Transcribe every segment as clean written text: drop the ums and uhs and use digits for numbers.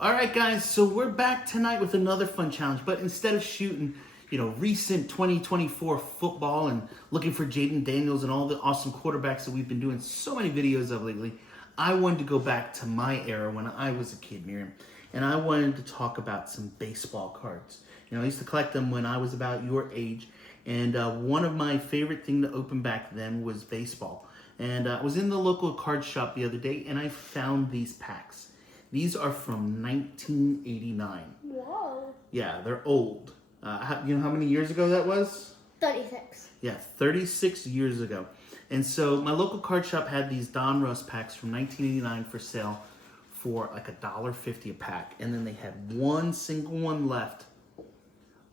All right, guys, so we're back tonight with another fun challenge, but instead of shooting, recent 2024 football and looking for Jaden Daniels and all the awesome quarterbacks that we've been doing so many videos of lately, I wanted to go back to my era when I was a kid, Miriam, and I wanted to talk about some baseball cards. I used to collect them when I was about your age, and one of my favorite things to open back then was baseball. And I was in the local card shop the other day, and I found these packs. These are from 1989. Whoa. Yeah, they're old. You know how many years ago that was? 36. Yeah, 36 years ago. And so my local card shop had these Donruss packs from 1989 for sale for like $1.50 a pack. And then they had one single one left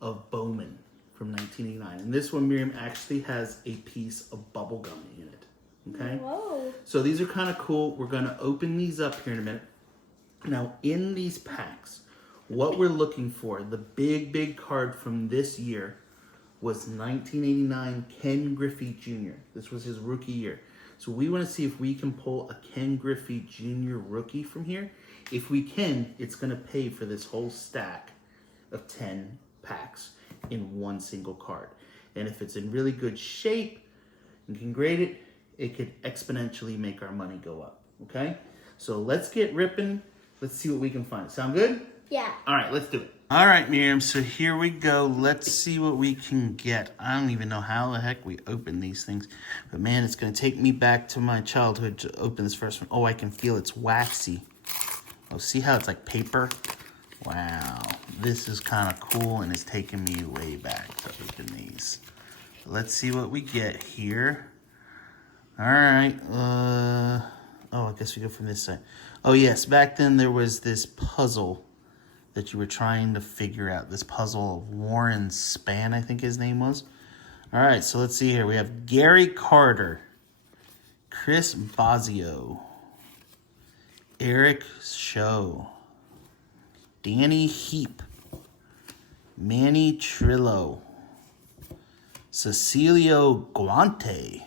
of Bowman from 1989. And this one, Miriam, actually has a piece of bubble gum in it. Okay? Whoa. So these are kind of cool. We're going to open these up here in a minute. Now, in these packs, what we're looking for, the big card from this year was 1989 Ken Griffey Jr. This was his rookie year. So we want to see if we can pull a Ken Griffey Jr. rookie from here. If we can, it's going to pay for this whole stack of 10 packs in one single card. And if it's in really good shape and can grade it, it could exponentially make our money go up. Okay? So let's get ripping. Let's see what we can find. Sound good? Yeah. All right, let's do it. All right, Miriam, so here we go. Let's see what we can get. I don't even know how the heck we open these things. But, man, it's going to take me back to my childhood to open this first one. Oh, I can feel it's waxy. Oh, see how it's like paper? Wow. This is kind of cool, and it's taking me way back to open these. Let's see what we get here. All right. Oh, I guess we go from this side. Oh, yes. Back then, there was this puzzle that you were trying to figure out. This puzzle of Warren Span, I think his name was. All right, so let's see here. We have Gary Carter, Chris Bosio, Eric Show, Danny Heap, Manny Trillo, Cecilio Guante,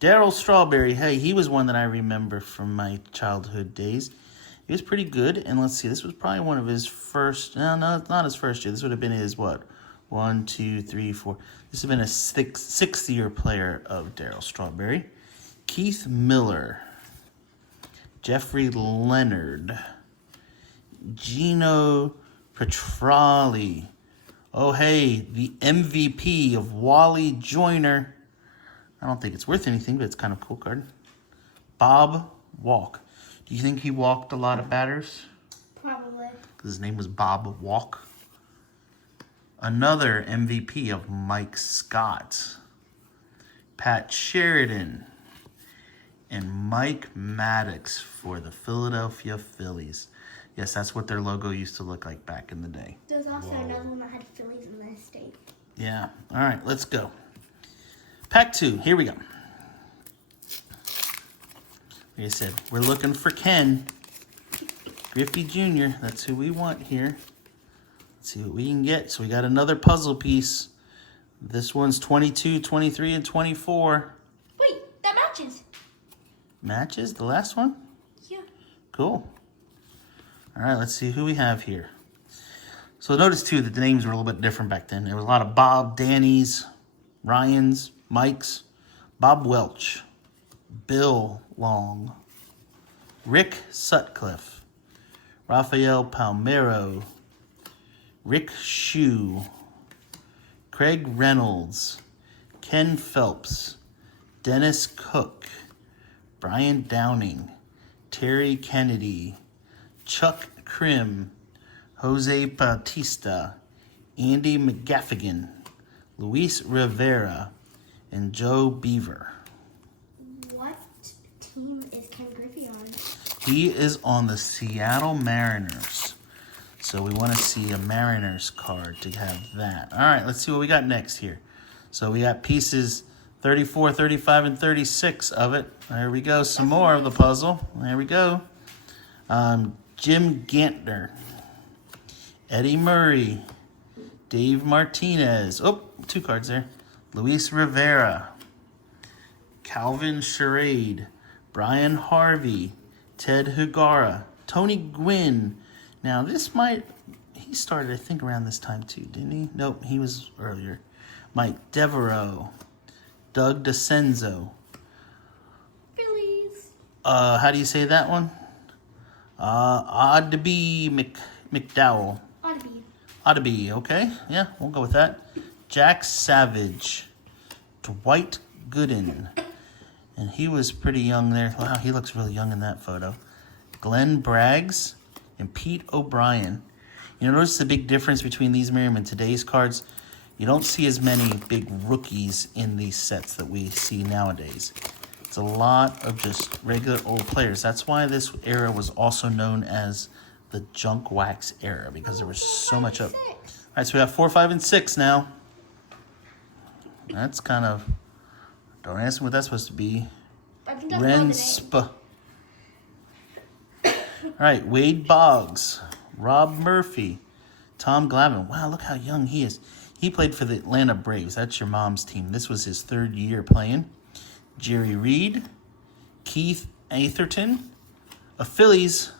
Darryl Strawberry. Hey, he was one that I remember from my childhood days. He was pretty good. And let's see, this was probably one of his first. No, it's not his first year. This would have been his, what? 1, 2, 3, 4. This would have been a sixth year player of Darryl Strawberry. Keith Miller. Jeffrey Leonard. Gino Petrali. Oh, hey, the MVP of Wally Joyner. I don't think it's worth anything, but it's kind of a cool card. Bob Walk. Do you think he walked a lot of batters? Probably. Because his name was Bob Walk. Another MVP of Mike Scott. Pat Sheridan. And Mike Maddox for the Philadelphia Phillies. Yes, that's what their logo used to look like back in the day. There's also another one that had Phillies in the state. Yeah. All right, let's go. Pack 2, here we go. Like I said, we're looking for Ken Griffey Jr. That's who we want here. Let's see what we can get. So we got another puzzle piece. This one's 22, 23, and 24. Wait, that matches. Matches? The last one? Yeah. Cool. All right, let's see who we have here. So notice, too, that the names were a little bit different back then. There was a lot of Bob, Danny's, Ryan's, Mike's, Bob Welch, Bill Long, Rick Sutcliffe, Rafael Palmero, Rick Shue, Craig Reynolds, Ken Phelps, Dennis Cook, Brian Downing, Terry Kennedy, Chuck Krim, Jose Bautista, Andy McGaffigan, Luis Rivera, and Joe Beaver. What team is Ken Griffey on? He is on the Seattle Mariners. So we want to see a Mariners card to have that. All right, let's see what we got next here. So we got pieces 34, 35, and 36 of it. There we go. Some more of the puzzle. There we go. Jim Gantner, Eddie Murray, Dave Martinez. Oh, 2 cards there. Luis Rivera, Calvin Charade, Brian Harvey, Ted Hugara, Tony Gwynn. Now, this might... He started, I think, around this time, too, didn't he? Nope, he was earlier. Mike Devereaux. Doug DeCenzo. Phillies. How do you say that one? Oddby McDowell. Oddby, okay. Yeah, we'll go with that. Jack Savage. Dwight Gooden. And he was pretty young there. Wow, he looks really young in that photo. Glenn Braggs and Pete O'Brien. You notice the big difference between these, Miriam, and today's cards? You don't see as many big rookies in these sets that we see nowadays. It's a lot of just regular old players. That's why this era was also known as the junk wax era, because there was so much up. All right, so we have 4, 5, and 6 now. That's kind of... Don't ask me what that's supposed to be. I think that's Renspa. All right, Wade Boggs, Rob Murphy, Tom Glavine. Wow, look how young he is. He played for the Atlanta Braves. That's your mom's team. This was his 3rd year playing. Jerry Reed, Keith Atherton, a Phillies,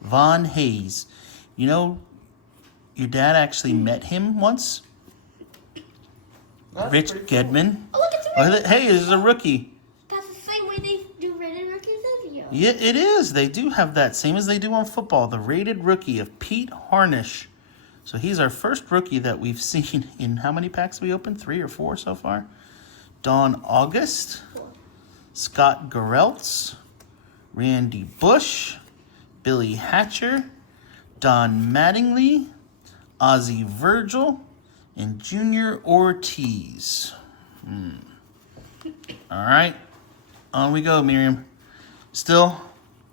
Von Hayes. You know, your dad actually met him once. That's Rich pretty Gedman. Oh, look, it's a Hey, this is a rookie. That's the same way they do rated rookies this year. Yeah, it is. They do have that, same as they do on football. The rated rookie of Pete Harnish. So he's our first rookie that we've seen in how many packs we opened? 3 or 4 so far. Don August, Scott Gereltz, Randy Bush, Billy Hatcher, Don Mattingly, Ozzie Virgil, and Junior Ortiz. All right. On we go, Miriam. Still,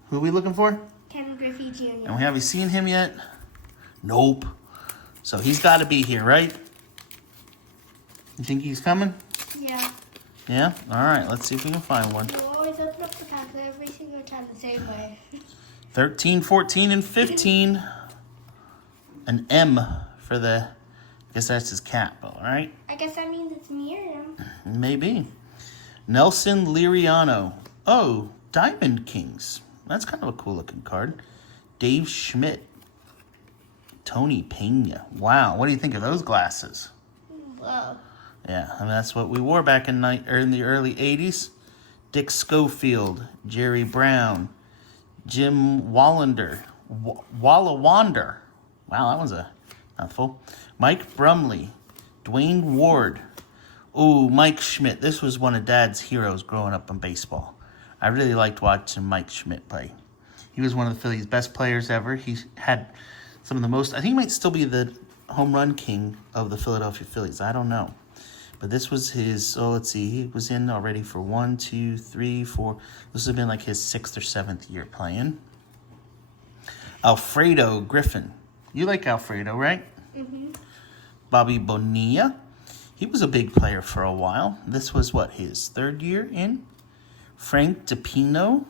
who are we looking for? Ken Griffey Jr. And we haven't seen him yet? Nope. So he's got to be here, right? You think he's coming? Yeah. Yeah? All right. Let's see if we can find one. You always open up the pack every single time the same way. 13, 14, and 15. An M for the... I guess that's his cap, all right? I guess that means it's Miriam. Maybe. Nelson Liriano. Oh, Diamond Kings. That's kind of a cool looking card. Dave Schmidt. Tony Pena. Wow, what do you think of those glasses? Whoa. Yeah, I mean, that's what we wore back in the early 80s. Dick Schofield. Jerry Brown. Jim Wallander. Wallawander. Wow, that was a mouthful. Mike Brumley. Dwayne Ward. Oh, Mike Schmidt. This was one of Dad's heroes growing up in baseball. I really liked watching Mike Schmidt play. He was one of the Phillies' best players ever. He had some of the most... I think he might still be the home run king of the Philadelphia Phillies. I don't know. But this was his... Oh, let's see. He was in already for 1, 2, 3, 4... This would have been like his 6th or 7th year playing. Alfredo Griffin. You like Alfredo, right? Mm-hmm. Bobby Bonilla. He was a big player for a while. This was, what, his 3rd year in? Frank DePino.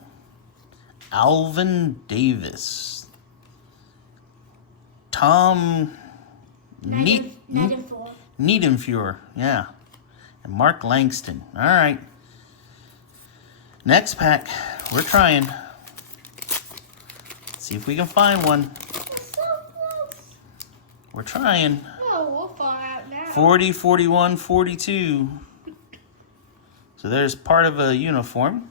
Alvin Davis. Tom Niedenfuhr. Yeah. And Mark Langston. All right. Next pack. We're trying. Let's see if we can find one. We're so close. We're trying. Oh, we'll fall out now. 40, 41, 42. So there's part of a uniform.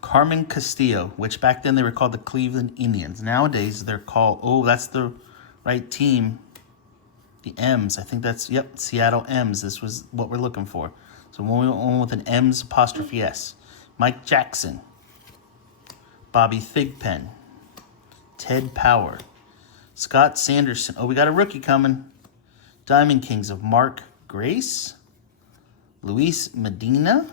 Carmen Castillo, which back then they were called the Cleveland Indians. Nowadays they're called, oh, that's the right team. The M's. I think that's, yep, Seattle M's. This was what we're looking for. So when we went with an M's apostrophe S. Mike Jackson. Bobby Thigpen. Ted Power. Scott Sanderson. Oh, we got a rookie coming. Diamond Kings of Mark Grace. Luis Medina.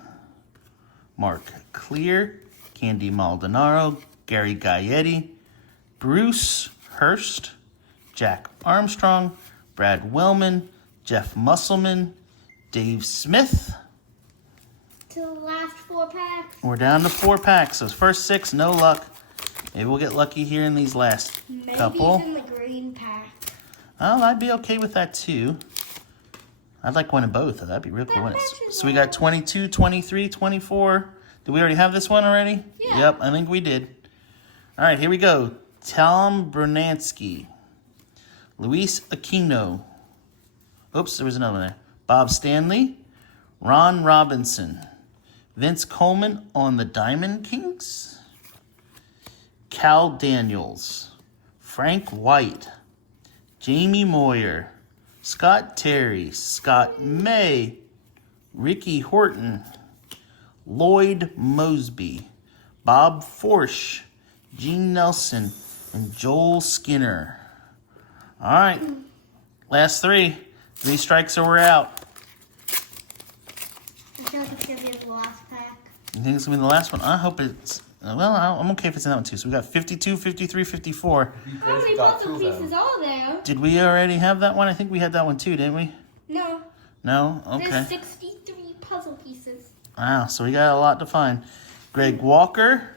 Mark Clear. Candy Maldonado. Gary Gaetti. Bruce Hurst. Jack Armstrong. Brad Wellman. Jeff Musselman. Dave Smith. To the last 4 packs. We're down to 4 packs. So first 6, no luck. Maybe we'll get lucky here in these last couple. Maybe it's in the green pack. Oh, I'd be okay with that too. I'd like one of both. That'd be real cool. So we got 22, 23, 24, Did we already have this one already? Yeah. Yep, I think we did. All right, here we go. Tom Bernansky. Luis Aquino. Oops, there was another one there. Bob Stanley. Ron Robinson. Vince Coleman on the Diamond Kings. Cal Daniels. Frank White. Jamie Moyer. Scott Terry. Scott May. Ricky Horton. Lloyd Mosby. Bob Forsch. Gene Nelson. And Joel Skinner. All right. Last three. 3 strikes or we're out. I feel like it's going to be the last pack. You think it's going to be the last one? I hope it's... Well, I'm okay if it's in that one too. So we got 52, 53, 54. How many puzzle pieces are there? Did we already have that one? I think we had that one too, didn't we? No. No? Okay. There's 63 puzzle pieces. Wow, so we got a lot to find. Greg Walker,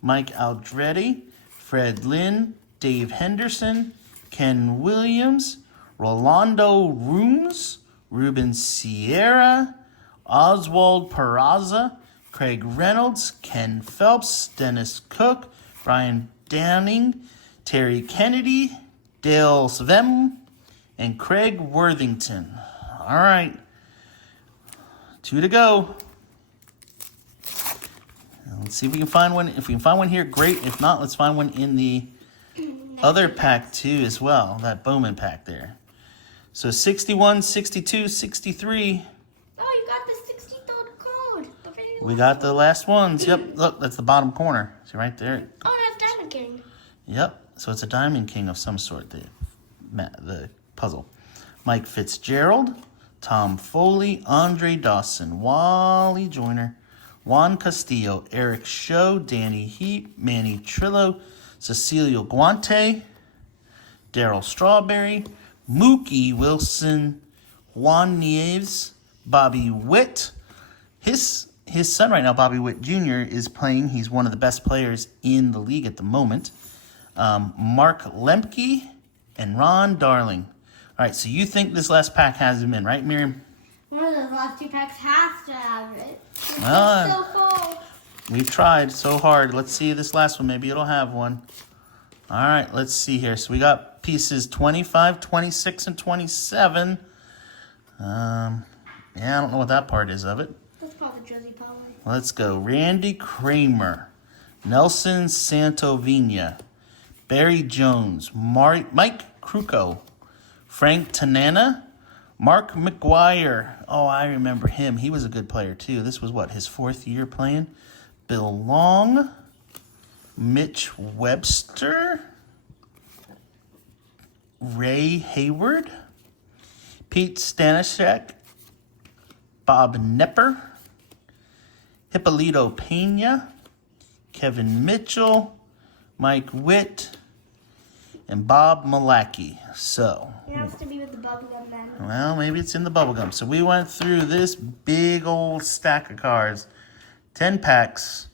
Mike Aldretti, Fred Lynn, Dave Henderson, Ken Williams, Rolando Rooms, Ruben Sierra, Oswald Peraza, Craig Reynolds, Ken Phelps, Dennis Cook, Brian Downing, Terry Kennedy, Dale Svem, and Craig Worthington. All right. 2 to go. Let's see if we can find one. If we can find one here, great. If not, let's find one in the other pack too as well. That Bowman pack there. So 61, 62, 63. Oh, you got the 63rd card. We got the last ones. Yep. Look, that's the bottom corner. See right there? Oh, that's Diamond King. Yep. So it's a Diamond King of some sort, the puzzle. Mike Fitzgerald, Tom Foley, Andre Dawson, Wally Joyner, Juan Castillo, Eric Show, Danny Heap, Manny Trillo, Cecilio Guante, Daryl Strawberry, Mookie Wilson, Juan Nieves, Bobby Witt. His son right now, Bobby Witt Jr., is playing. He's one of the best players in the league at the moment. Mark Lemke and Ron Darling. All right, so you think this last pack has him in, right, Miriam? One of those last 2 packs has to have it. It's Well, so full. We've tried so hard. Let's see this last one. Maybe it'll have one. All right, let's see here. So we got pieces 25, 26, and 27. Yeah, I don't know what that part is of it. That's probably Jersey Power. Let's go. Randy Kramer, Nelson Santovina, Barry Jones, Mike Kruko, Frank Tanana, Mark McGuire. Oh, I remember him. He was a good player, too. This was, what, his 4th year playing? Bill Long, Mitch Webster, Ray Hayward, Pete Stanishek, Bob Nepper, Hippolito Pena, Kevin Mitchell, Mike Witt, and Bob Malacki. So, It has to be with the bubblegum then. well, maybe it's in the bubblegum. So we went through this big old stack of cards. 10 packs.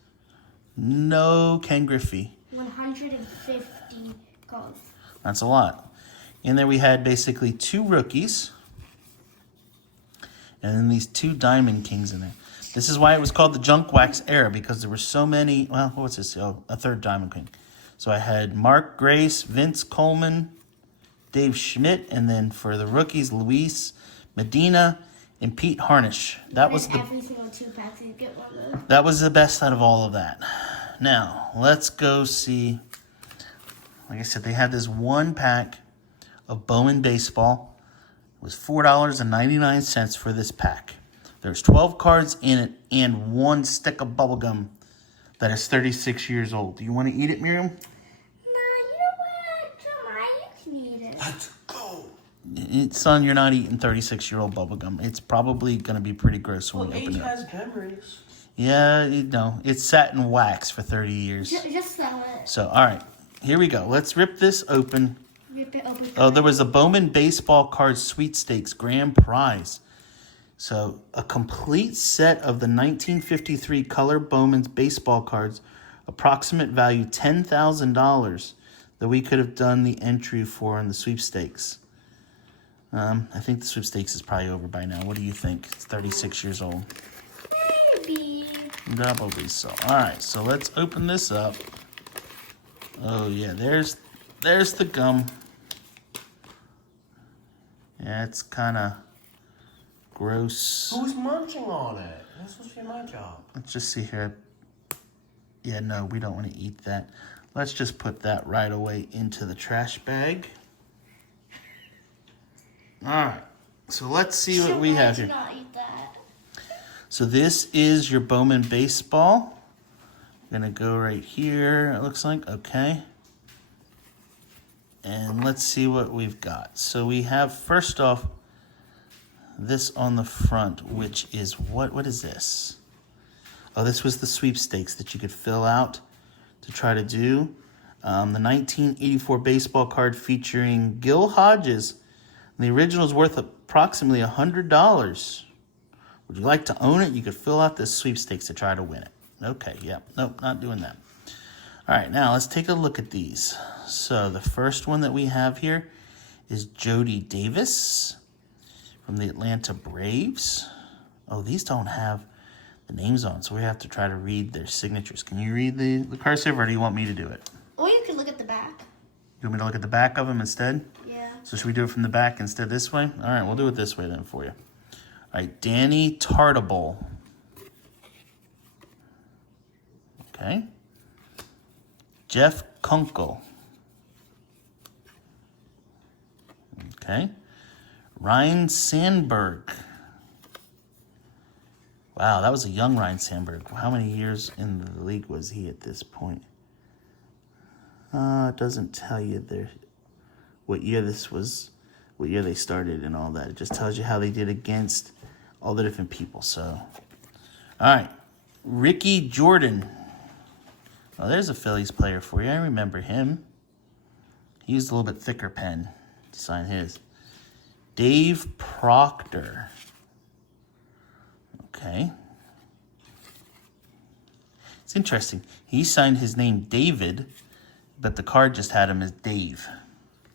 No Ken Griffey. 150 cards. That's a lot. In there we had basically 2 rookies. And then these 2 Diamond Kings in there. This is why it was called the Junk Wax era, because there were so many. Well, what's this? Oh, a 3rd Diamond King. So I had Mark Grace, Vince Coleman, Dave Schmidt, and then for the rookies, Luis Medina and Pete Harnish. That was the every single 2 packs you get one of those. That was the best out of all of that. Now, let's go see. Like I said, they had this 1 pack of Bowman baseball. It was $4.99 for this pack. There's 12 cards in it and 1 stick of bubblegum that is 36 years old. Do you want to eat it, Miriam? Nah, you know what? Jeremiah, you can eat it. Let's go. Son, you're not eating 36-year-old bubblegum. It's probably going to be pretty gross when Well, we open age it up. has memories. Yeah, it's sat in wax for 30 years. Just sell it. So, all right, here we go. Let's rip this open. Rip it open. Oh, there was a Bowman Baseball Card Sweepstakes Grand Prize. So, a complete set of the 1953 color Bowman's baseball cards, approximate value $10,000, that we could have done the entry for in the sweepstakes. I think the sweepstakes is probably over by now. What do you think? It's 36 years old. Maybe. Double diesel. All right, so let's open this up. Oh yeah, there's the gum. Yeah, it's kind of gross. Who's munching on it? That's supposed to be my job. Let's just see here. Yeah, no, we don't want to eat that. Let's just put that right away into the trash bag. All right, so let's see what we have here. Not eat that. So this is your Bowman baseball. I'm gonna go right here, it looks like, okay. And let's see what we've got. So we have, first off, this on the front, which is, what is this? Oh, this was the sweepstakes that you could fill out to try to do. The 1984 baseball card featuring Gil Hodges. The original is worth approximately $100. Would you like to own it? You could fill out this sweepstakes to try to win it. Okay, yeah, nope, not doing that. All right, now let's take a look at these. So the first one that we have here is Jody Davis from the Atlanta Braves. Oh, these don't have the names on, so we have to try to read their signatures. Can you read the cursive, or do you want me to do it? Or you could look at the back. You want me to look at the back of them instead? Yeah. So should we do it from the back instead this way? All right, we'll do it this way then for you. All right, Danny Tartable. Okay. Jeff Kunkel. Okay. Ryan Sandberg. Wow, that was a young Ryan Sandberg. How many years in the league was he at this point? It doesn't tell you what year this was, what year they started and all that. It just tells you how they did against all the different people. So, all right. Ricky Jordan. Oh, there's a Phillies player for you. I remember him. He used a little bit thicker pen to sign his. Dave Proctor. Okay. It's interesting. He signed his name David, but the card just had him as Dave.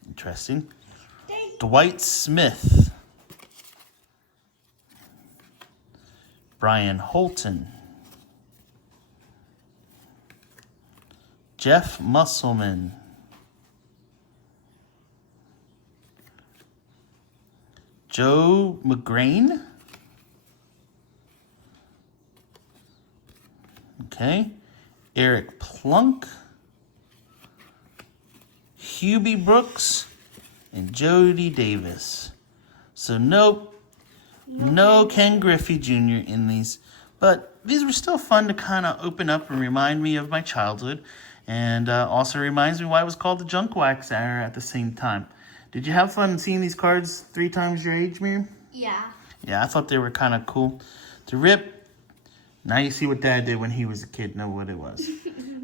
Interesting. Dave. Dwight Smith. Brian Holton. Jeff Musselman. Joe McGrain. Okay. Eric Plunk. Hubie Brooks. And Jody Davis. So nope. No Ken Griffey Jr. in these. But these were still fun to kind of open up and remind me of my childhood. And also reminds me why it was called the Junk Wax era at the same time. Did you have fun seeing these cards 3 times your age, Miriam? Yeah. Yeah, I thought they were kind of cool to rip. Now you see what Dad did when he was a kid, know what it was.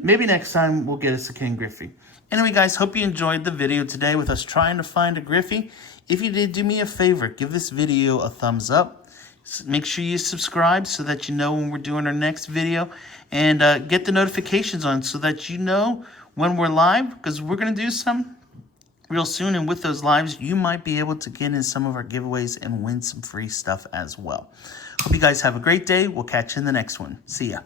Maybe next time we'll get us a Ken Griffey. Anyway, guys, hope you enjoyed the video today with us trying to find a Griffey. If you did, do me a favor. Give this video a thumbs up. Make sure you subscribe so that you know when we're doing our next video. And get the notifications on so that you know when we're live. Because we're going to do some real soon. And with those lives, you might be able to get in some of our giveaways and win some free stuff as well. Hope you guys have a great day. We'll catch you in the next one. See ya.